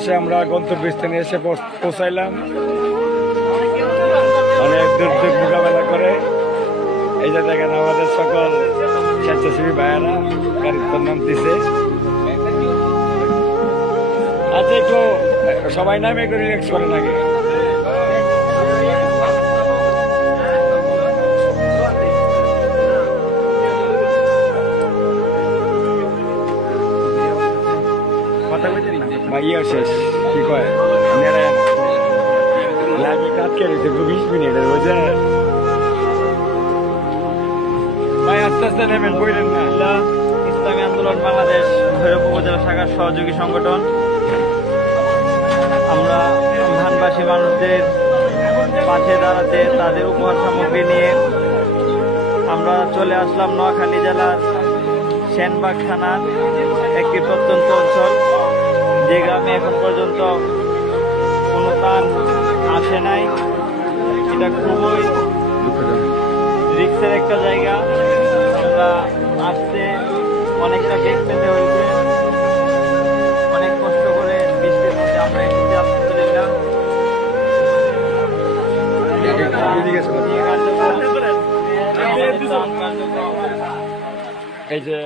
অবশেষে আমরা গন্তব্যস্থানে এসে পৌঁছাইলাম। অনেক দুর্যোগ মোকাবেলা করে এই যে দেখেন আমাদের সকল স্বেচ্ছাসেবী ভাইয়ারা গাড়ির নাম দিছে। আচ্ছা একটু সবাই নামে একটু রিল্যাক্স করেন আগে। ইয়ে শেষ কি কয় লাইভে কাজ করেছে 20 মিনিটের বুঝে ভাই আস্তে আস্তে নেবেন বললেন না। ইসলামী আন্দোলন বাংলাদেশ ভৈরব উপজেলা শাখার সহযোগী সংগঠন। আমরা ধানবাসী মানুষদের পাশে দাঁড়াতে তাদের উপহার সামগ্রী নিয়ে আমরা চলে আসলাম নোয়াখালী জেলার সেনবাগ থানার একটি প্রত্যন্ত অঞ্চল, যে গ্রামে এখন পর্যন্ত কোনো ত্রাণ আসে নাই। এটা খুবই রিক্সের একটা জায়গা। আমরা আসতে অনেকটা বেগ পেতে হয়েছে, অনেক কষ্ট করে বৃষ্টির মধ্যে আমরা এসেছি। আলহামদুলিল্লাহ এই যে